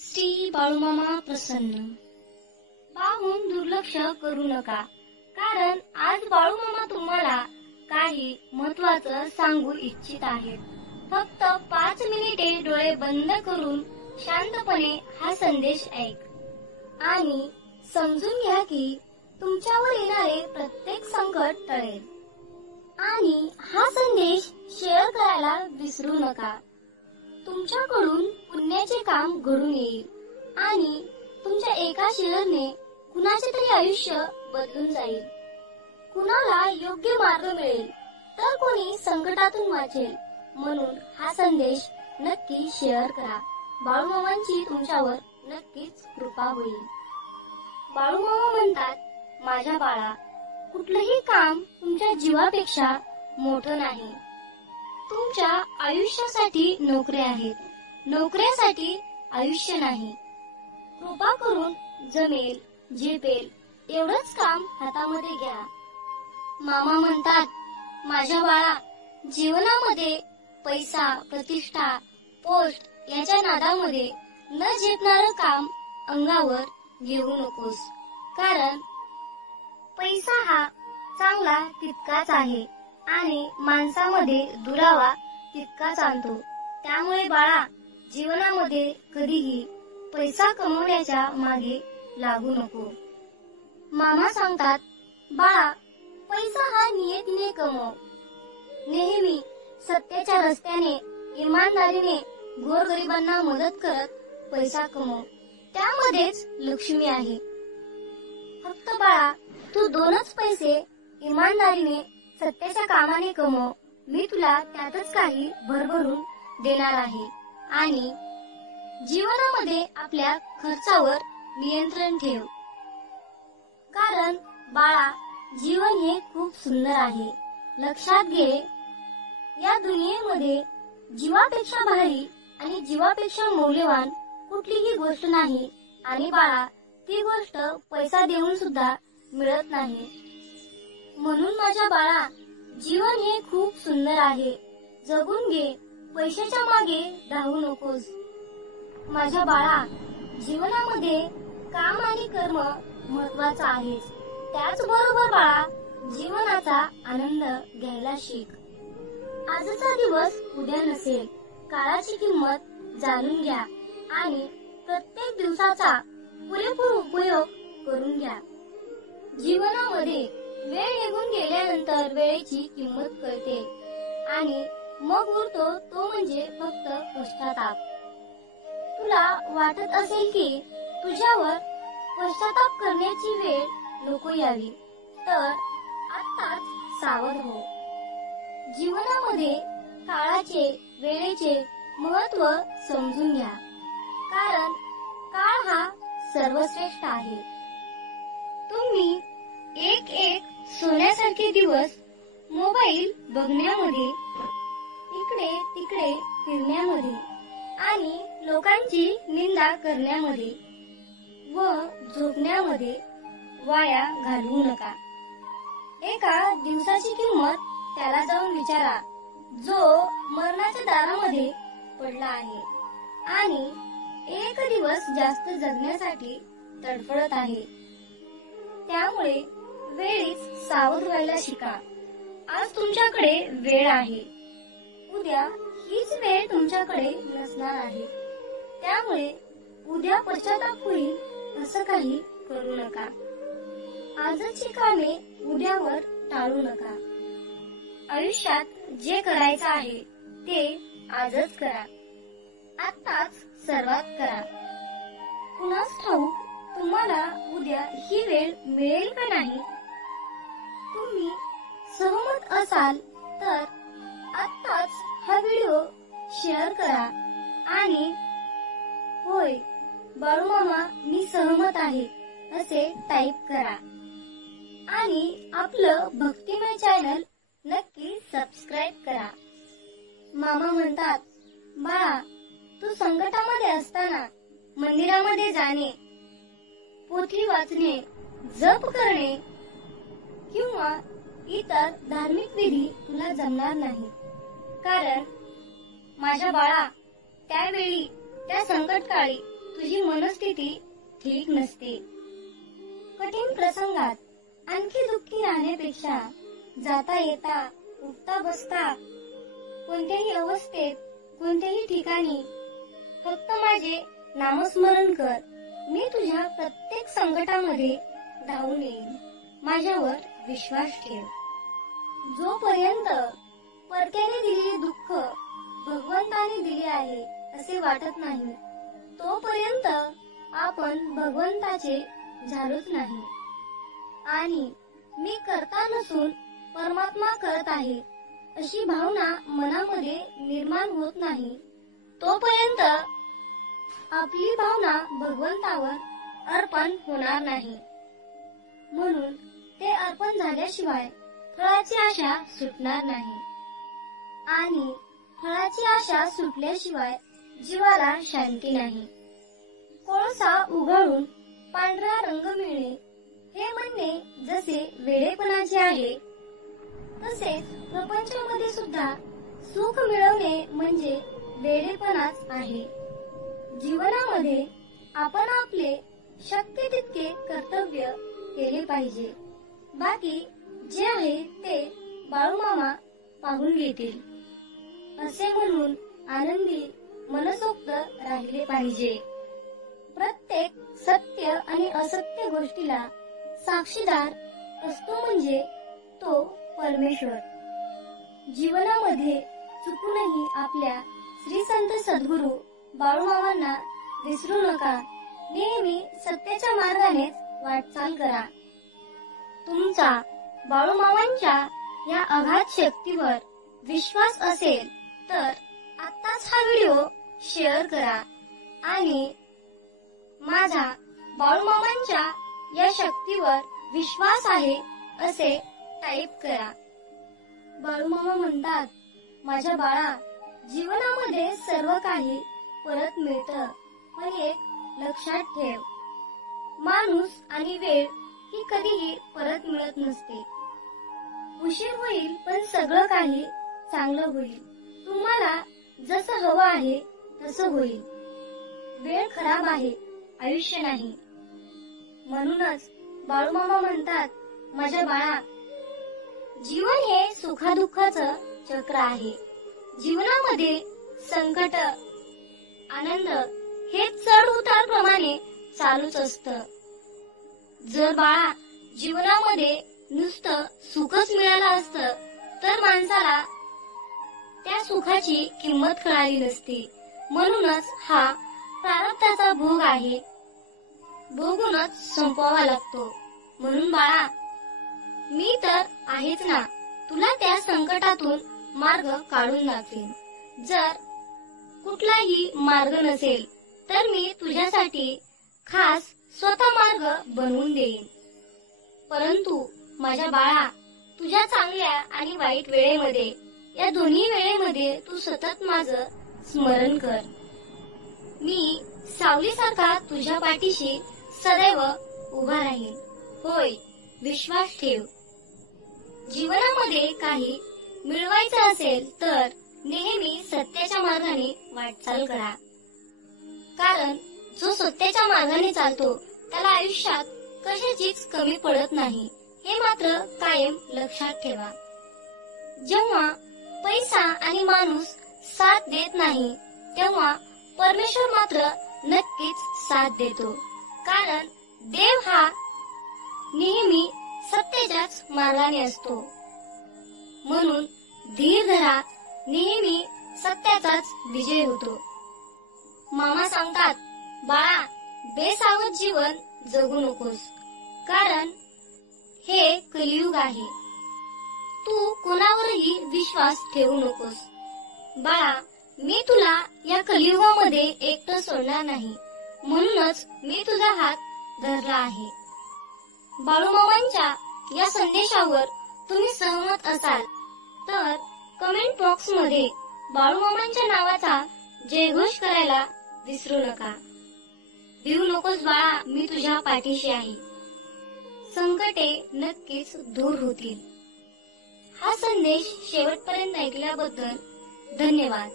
श्री बाळूमामा प्रसन्न. पाहून दुर्लक्ष करू नका, कारण आज बाळूमामा तुम्हाला काही महत्त्वाचं सांगू इच्छित आहेत. फक्त 5 मिनिटे डोळे बंद करून शांतपणे हा संदेश ऐक आणि समजून घ्या की तुमच्यावर येणारे प्रत्येक संकट टळेल. आणि हा संदेश शेअर करायला विसरू नका. तुमच्याकडून पुण्याचे काम घडून येईल आणि तुमच्या एका शेअरने कुणाचे तरी आयुष्य बदलून जाईल. कुणाला योग्य मार्ग मिळेल तर कोणी संकटातून वाचेल. म्हणून हा संदेश नक्की शेअर करा. बाळूमामांची तुमच्यावर नक्कीच कृपा होईल. बाळूमामा म्हणतात, माझ्या बाळा, कुठलंही काम तुमच्या जीवापेक्षा मोठं नाही. तुमच्या आयुष्यासाठी नोकऱ्या आहेत, नोकऱ्यासाठी आयुष्य नाही. कृपा करून जमेल झेपेल एवढंच काम हातामध्ये घ्या. मामा म्हणतात, माझ्या बाळा, जीवनामध्ये पैसा, प्रतिष्ठा, पोस्ट याच्या नादामध्ये न झेपणारं काम अंगावर घेऊ नकोस. कारण पैसा हा चांगला तितकाच आहे आणि माणसामध्ये दुरावा तितकाच आणतो. त्यामुळे बाळा, जीवनामध्ये कधीही पैसा कमवण्याच्या मागे लागू नको. मामा सांगतात, बाळा, पैसा हा नियतीने कमव. नेहमी सत्याच्या रस्त्याने इमानदारीने गोरगरिबांना मदत करत पैसा कमव. त्यामध्येच लक्ष्मी आहे. फक्त बाळा, तू 2च पैसे इमानदारीने सत्याच्या कामाने कमव. मी तुला त्यातच काही भरभरून देणार आहे. आणि जीवनामध्ये आपल्या खर्चावर नियंत्रण ठेव. कारण बाळा, जीवन हे खूप सुंदर आहे. लक्षात घे, या दुनियेमध्ये जीवापेक्षा भारी आणि जीवापेक्षा मौल्यवान कुठलीही गोष्ट नाही. आणि बाळा, ती गोष्ट पैसा देऊन सुद्धा मिळत नाही. म्हणून माझ्या बाळा, जीवन हे खूप सुंदर आहे. जगून घे. पैशाच्या मागे धावू नकोस. माझ्या बाळा, जीवनामध्ये काम आणि कर्म महत्वाचं आहे. त्याचबरोबर बाळा, जीवनाचा आनंद घ्यायला शिक. आजचा दिवस उद्या नसेल. काळाची किंमत जाणून घ्या आणि प्रत्येक दिवसाचा पुरेपूर उपयोग करून घ्या. जीवनामध्ये वेळ निघून गेल्यानंतर वेळेची किंमत कळते आणि मग उरतो तो म्हणजे फक्त पश्चाताप. तुला वाटत असेल की तुझ्यावर पश्चाताप करण्याची वेळ नको यावी, तर आत्ताच सावध हो. जीवनामध्ये काळाचे, वेळेचे महत्त्व समजून घ्या. कारण काळ हा सर्वश्रेष्ठ आहे. तुम्ही एक सोन्यासारखे दिवस मोबाईल बघण्यामध्ये, इकडे तिकडे फिरण्यामध्ये आणि लोकांची निंदा करण्यामध्ये व झोपण्यामध्ये वाया घालवू नका. एका दिवसाची किंमत त्याला जाऊन विचारा जो मरणाच्या दारामध्ये पडला आहे आणि एक दिवस जास्त जगण्यासाठी तडफडत आहे. त्यामुळे वेळीच सावध व्हायला शिका. आज तुमच्याकडे वेळ आहे, उद्या हीच वेळ तुमच्याकडे नसणार आहे. त्यामुळे उद्या पश्चाताप होईल असं काही करू नका. आजची कामे उद्यावर टाळू नका. आयुष्यात जे करायचं आहे ते आजच करा. आत्ताच सुरुवात करा. कुणास ठाऊक तुम्हाला उद्या ही वेळ मिळेल का नाही. तुम्ही सहमत असाल तर आत्ताच हा व्हिडिओ शेअर करा आणि होय बाळूमामा, मी सहमत आहे असे टाईप करा. आणि आपलं भक्तिमय चॅनल नक्की सबस्क्राईब करा. मामा म्हणतात, बाळा, तू संकटामध्ये असताना मंदिरामध्ये जाणे, पोथी वाचणे, जप करणे किंवा इतर धार्मिक विधी तुला जमणार नाही. कारण माझ्या बाळा, त्यावेळी त्या संकटकाळी तुझी मनस्थिती ठीक नसते. कठीण प्रसंगात आणखी दुःखी राहण्यापेक्षा जाता येता उठता बसता कोणत्याही अवस्थेत कोणत्याही ठिकाणी फक्त माझे नामस्मरण कर. मी तुझ्या प्रत्येक संकटामध्ये धावून येईन. माझ्यावर विश्वास ठेव. जोपर्यंत परक्याने दिलेले दुःख भगवंताने दिले आहे असे वाटत नाही तोपर्यंत आपण भगवंताचे झालोच नाही. आणि मी करता नसून परमात्मा करत आहे अशी भावना मनामध्ये निर्माण होत नाही तोपर्यंत आपली भावना भगवंतावर अर्पण होणार नाही. म्हणून ते अर्पण झाल्याशिवाय फळाची आशा सुटणार नाही. आणि फळाची आशा सुटल्याशिवाय जीवाला शांती नाही. कोळसा उघळून पांढरा रंग मिळणे हे म्हणणे जसे वेडेपणाचे आहे तसेच प्रपंचामध्ये सुद्धा सुख मिळवणे म्हणजे वेडेपणाच आहे. जीवनामध्ये आपण आपले शक्य तितके कर्तव्य केले पाहिजे. बाकी जे आहे ते बाळूमामा पाहून घेतील असे म्हणून आनंदी मनसोक्त राहिले पाहिजे. प्रत्येक सत्य आणि असत्य गोष्टीला साक्षीदार असतो म्हणजे तो परमेश्वर. जीवनामध्ये चुकूनही आपल्या श्री संत सद्गुरू बाळूमामांना विसरू नका. नेहमी सत्याच्या मार्गानेच वाटचाल करा. तुमचा बाळूमामांच्या या अगाध शक्तीवर विश्वास असेल तर आत्ताच हा व्हिडिओ शेअर करा आणि माझा बाळूमामांच्या या शक्तीवर विश्वास आहे असे टाईप करा. बाळूमामा म्हणतात, माझ्या बाळा, जीवनामध्ये सर्व काही परत मिळतं, पण एक लक्षात ठेव, माणूस आणि वेळ ही कधीही परत मिळत नसते. उशीर होईल पण सगळं काही चांगलं होईल. तुम्हाला जसं हवं आहे तसं होईल. वेळ खराब आहे, आयुष्य नाही. म्हणूनच बाळूमामा म्हणतात, माझ्या बाळा, जीवन हे सुखादुःखाचं चक्र आहे. जीवनामध्ये संकट आनंद हे चढ उतार प्रमाणे चालूच असतं. जर बाळा जीवनामध्ये नुसतं सुखच मिळालं असतं तर माणसाला त्या सुखाची किंमत कळाली नसती. म्हणूनच हा प्रारब्धाचा भोग आहे, भोगूनच संपवावा लागतो. म्हणून बाळा, मी तर आहेच ना, तुला त्या संकटातून मार्ग काढून दाखवेन. जर कुठलाही मार्ग नसेल तर मी तुझ्यासाठी खास स्वतः मार्ग बनवून देईन. परंतु माझ्या बाळा, तुझ्या चांगल्या आणि वाईट वेळेमध्ये, या दोन्ही वेळेमध्ये तू सतत माझं स्मरण कर. मी सावलीसारखा तुझ्या पाठीशी सदैव उभा राहील. होय, विश्वास ठेव. जीवनामध्ये काही मिळवायचं असेल तर नेहमी सत्याच्या मार्गाने वाटचाल करा. कारण जो सत्याच्या मार्गाने चालतो त्याला आयुष्यात कशाचीच कमी पडत नाही, हे मात्र कायम लक्षात ठेवा. जेव्हा पैसा आणि माणूस साथ देत नाही तेव्हा परमेश्वर मात्र नक्कीच साथ देतो. कारण देव हा नेहमी सत्याच्याच मार्गाने असतो. म्हणून धीर धरा, नेहमी सत्याचाच विजय होतो. मामा सांगतात, बाळा, बेसावध जीवन जगू नकोस, कारण हे कलियुग आहे. तू कोणावरही विश्वास ठेवू नकोस. बाळा, मी तुला या कलियुगामध्ये एकटं सोडणार नाही, म्हणूनच मी तुझा हात धरला आहे. बाळूमामांच्या या संदेशावर तुम्ही सहमत असाल तर कमेंट बॉक्स मध्ये बाळूमामांच्या नावाचा जयघोष करायला विसरू नका. भिवू नकोस बाळा, मी तुझ्या पाठीशी आहे. संकटे नक्कीच दूर होतील. हा संदेश शेवटपर्यंत ऐकल्याबद्दल धन्यवाद.